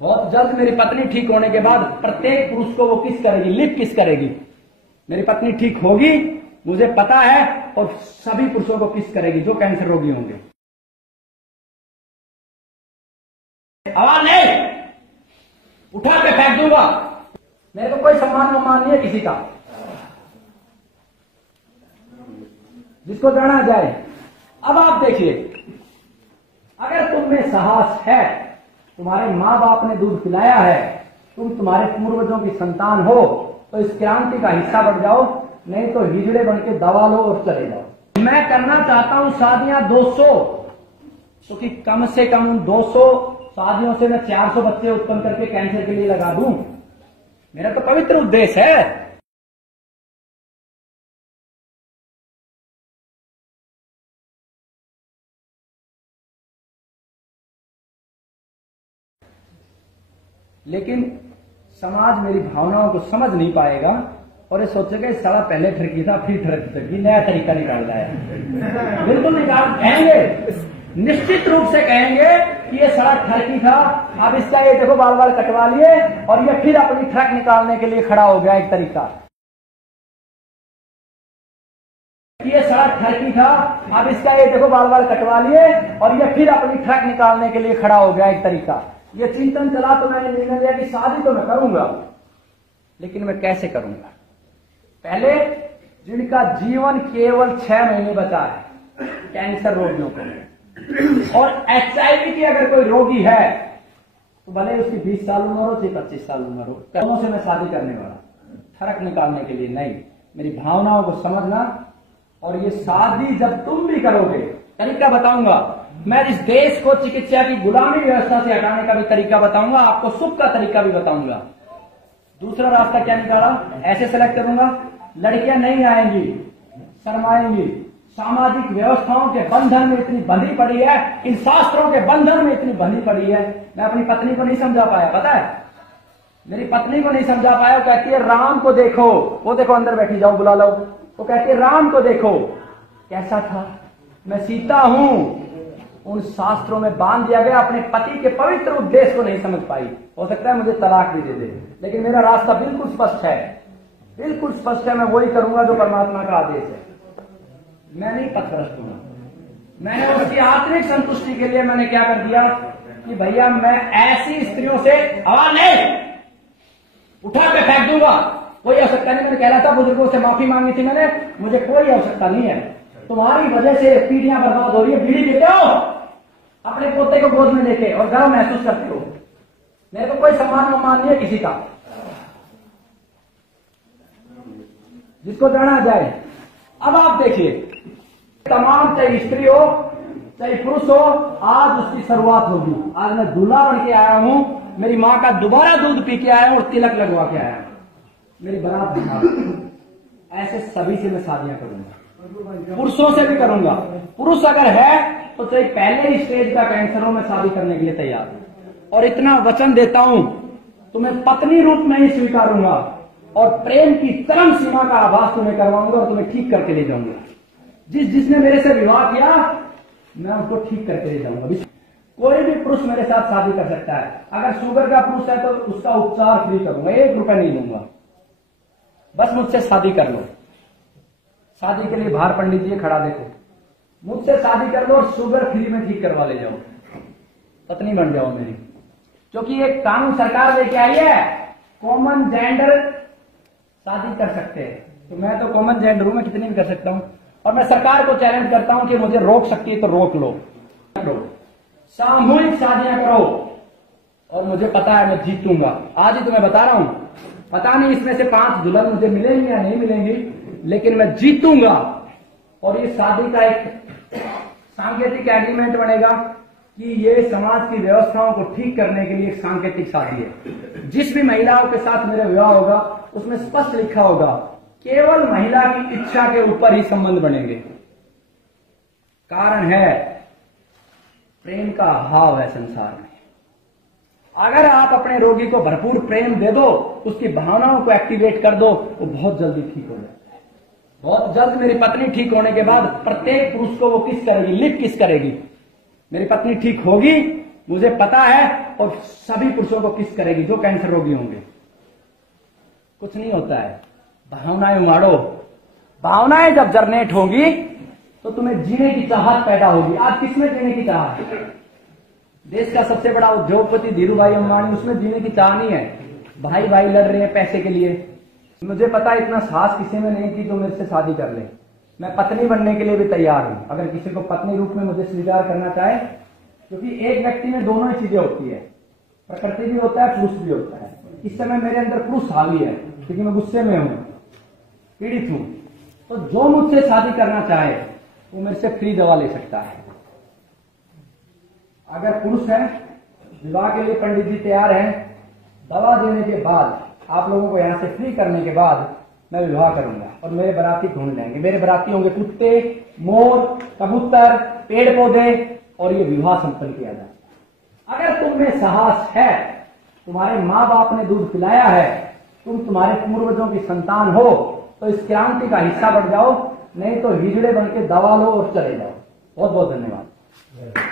बहुत जल्द मेरी पत्नी ठीक होने के बाद प्रत्येक पुरुष को वो किस करेगी, लिप किस करेगी। मेरी पत्नी ठीक होगी, मुझे पता है, और सभी पुरुषों को किस करेगी जो कैंसर रोगी होंगे। आवाज नहीं, उठा के फेंक दूंगा। मेरे को कोई सम्मान नहीं है किसी का, जिसको जाना जाए। अब आप देखिए, अगर तुम में साहस है, तुम्हारे माँ बाप ने दूध पिलाया है, तुम तुम्हारे पूर्वजों की संतान हो, तो इस क्रांति का हिस्सा बन जाओ, नहीं तो हिजड़े बन के दबा लो और चले जाओ। मैं करना चाहता हूं शादियां 200, क्योंकि कम से कम 200 शादियों से मैं 400 बच्चे उत्पन्न करके कैंसर के लिए लगा दूं। मेरा तो पवित्र उद्देश्य है। लेकिन समाज मेरी भावनाओं को समझ नहीं पाएगा और ये सोचेगा इस साला पहले ठरकी था फिर ठरकी, नया तरीका निकाल रहा है। बिल्कुल निकाल कहेंगे, निश्चित रूप से कहेंगे कि ये सड़क ठरकी था, अब इसका ये देखो बाल बाल कटवा लिए और ये फिर अपनी ट्रक निकालने के लिए खड़ा हो गया। एक तरीका ये सड़क ठरकी था, अब इसका ये देखो बाल बाल कटवा लिए और ये फिर अपनी ट्रक निकालने के लिए खड़ा हो गया। एक तरीका ये चिंतन चला, तो मैंने निर्णय लिया कि शादी तो मैं करूंगा, लेकिन मैं कैसे करूंगा। पहले जिनका जीवन केवल 6 महीने बचा है, कैंसर रोगियों को, और HIV की अगर कोई रोगी है तो भले उसकी 20 साल उम्र हो चाहे 25 साल उम्र हो, दोनों से मैं शादी करने वाला, फर्क निकालने के लिए नहीं, मेरी भावनाओं को समझना। और ये शादी जब तुम भी करोगे, तरीका बताऊंगा मैं। इस देश को चिकित्सा की गुलामी व्यवस्था से हटाने का भी तरीका बताऊंगा, आपको सुख का तरीका भी बताऊंगा। दूसरा रास्ता क्या निकाला, ऐसे सेलेक्ट करूंगा, लड़कियां नहीं आएंगी, शर्माएंगी, सामाजिक व्यवस्थाओं के बंधन में इतनी बंधी पड़ी है, इन शास्त्रों के बंधन में इतनी बंधी पड़ी है। मैं अपनी पत्नी को नहीं समझा पाया, पता है, मेरी पत्नी को नहीं समझा पाया। वो कहती है राम को देखो, वो देखो अंदर बैठी, जाओ बुला लो। वो कहती है राम को देखो कैसा था, मैं सीता हूं। उन शास्त्रों में बांध दिया गया, अपने पति के पवित्र उद्देश्य को नहीं समझ पाई। हो सकता है मुझे तलाक भी दे दे, लेकिन मेरा रास्ता बिल्कुल स्पष्ट है, बिल्कुल स्पष्ट है। मैं वही करूंगा जो परमात्मा का आदेश है। मैं नहीं पथभ्रष्ट हूं। मैंने उसकी आत्मिक संतुष्टि के लिए मैंने क्या कर दिया कि भैया मैं ऐसी स्त्रियों से, आवाज नहीं, उठा के फेंक दूंगा। कोई आवश्यकता नहीं, मैंने कह रहा था बुजुर्गों से माफी मांगी थी मैंने, मुझे कोई आवश्यकता नहीं है। तुम्हारी वजह से पीढ़ियां बर्बाद हो रही है। बीड़ी पीते हो अपने पोते को गोद में लेके और गर्व महसूस करते हो। मेरे को कोई सम्मान नहीं है किसी का, जिसको जाना जाए। अब आप देखिए, तमाम चाहे स्त्री हो चाहे पुरुष हो, आज उसकी शुरुआत होगी। आज मैं दूल्हा बन के आया हूं, मेरी मां का दोबारा दूध पी के आया हूं और तिलक लगवा के आया हूं, मेरी बारात दिखा। ऐसे सभी से मैं शादियां करूंगा, पुरुषों से भी करूंगा। पुरुष अगर है तो चाहे पहले ही स्टेज का कैंसर हो, मैं शादी करने के लिए तैयार हूं। और इतना वचन देता हूं, तुम्हें पत्नी रूप में ही स्वीकारूंगा और प्रेम की चरम सीमा का आभास तुम्हें करवाऊंगा और तुम्हें ठीक करके ले जाऊंगा। जिसने मेरे से विवाह किया, मैं उसको ठीक करके ले जाऊंगा। कोई भी पुरुष मेरे साथ शादी कर सकता है। अगर शुगर का पुरुष है तो उसका उपचार फ्री करूंगा, 1 रुपया नहीं लूंगा। बस मुझसे शादी कर लो। शादी के लिए बाहर पंडित जी खड़ा देखो, मुझसे शादी कर लो और शुगर फ्री में ठीक करवा ले जाओ, पत्नी बन जाओ मेरी। क्योंकि एक कानून सरकार लेके आई है, कॉमन जेंडर शादी कर सकते हैं। तो मैं तो कॉमन जेंडर हूं, मैं कितनी भी कर सकता हूं। और मैं सरकार को चैलेंज करता हूं कि मुझे रोक सकती है तो रोक लो। सामूहिक शादियां करो और मुझे पता है मैं जीतूंगा। आज ही तो मैं बता रहा हूं, पता नहीं इसमें से 5 दुल्हन मुझे मिलेंगी या नहीं मिलेंगी, लेकिन मैं जीतूंगा। और ये शादी का एक सांकेतिक एग्रीमेंट बनेगा कि ये समाज की व्यवस्थाओं को ठीक करने के लिए एक सांकेतिक शादी है। जिस भी महिलाओं के साथ मेरा विवाह होगा उसमें स्पष्ट लिखा होगा केवल महिला की इच्छा के ऊपर ही संबंध बनेंगे। कारण है प्रेम का अभाव है संसार में। अगर आप अपने रोगी को भरपूर प्रेम दे दो, उसकी भावनाओं को एक्टिवेट कर दो, वो बहुत जल्दी ठीक हो जाता है। बहुत जल्द मेरी पत्नी ठीक होने के बाद प्रत्येक पुरुष को वो किस करेगी, लिप किस करेगी। मेरी पत्नी ठीक होगी, मुझे पता है, और सभी पुरुषों को किस करेगी जो कैंसर रोगी होंगे। कुछ नहीं होता है, भावनाएं उमाड़ो। भावनाएं जब जनरेट होंगी तो तुम्हें जीने की चाहत पैदा होगी। आज किसमें जीने की चाहत है? देश का सबसे बड़ा उद्योगपति धीरू भाई अंबानी, उसमें जीने की चाह नहीं है। भाई भाई लड़ रहे हैं पैसे के लिए। मुझे पता है इतना साहस किसी में नहीं कि जो मेरे से शादी कर ले। मैं पत्नी बनने के लिए भी तैयार हूं, अगर किसी को पत्नी रूप में मुझे स्वीकार करना चाहे, क्योंकि एक व्यक्ति में दोनों ही चीजें होती है, प्रकृति भी होता है, पुरुष भी होता है। इस समय मेरे अंदर पुरुष हावी है क्योंकि मैं गुस्से में हूं, पीड़ित हूं। तो जो मुझसे शादी करना चाहे वो मेरे से फ्री दवा ले सकता है। अगर पुरुष है, विवाह के लिए पंडित जी तैयार हैं, दवा देने के बाद, आप लोगों को यहां से फ्री करने के बाद मैं विवाह करूंगा और मेरे बाराती ढूंढ लेंगे। मेरे बाराती होंगे कुत्ते, मोर, कबूतर, पेड़ पौधे, और ये विवाह संपन्न किया जाए। अगर तुम में साहस है, तुम्हारे माँ बाप ने दूध पिलाया है, तुम तुम्हारे पूर्वजों की संतान हो, तो इस क्रांति का हिस्सा बन जाओ, नहीं तो हिजड़े बन के दवा लो और चले जाओ। बहुत बहुत धन्यवाद।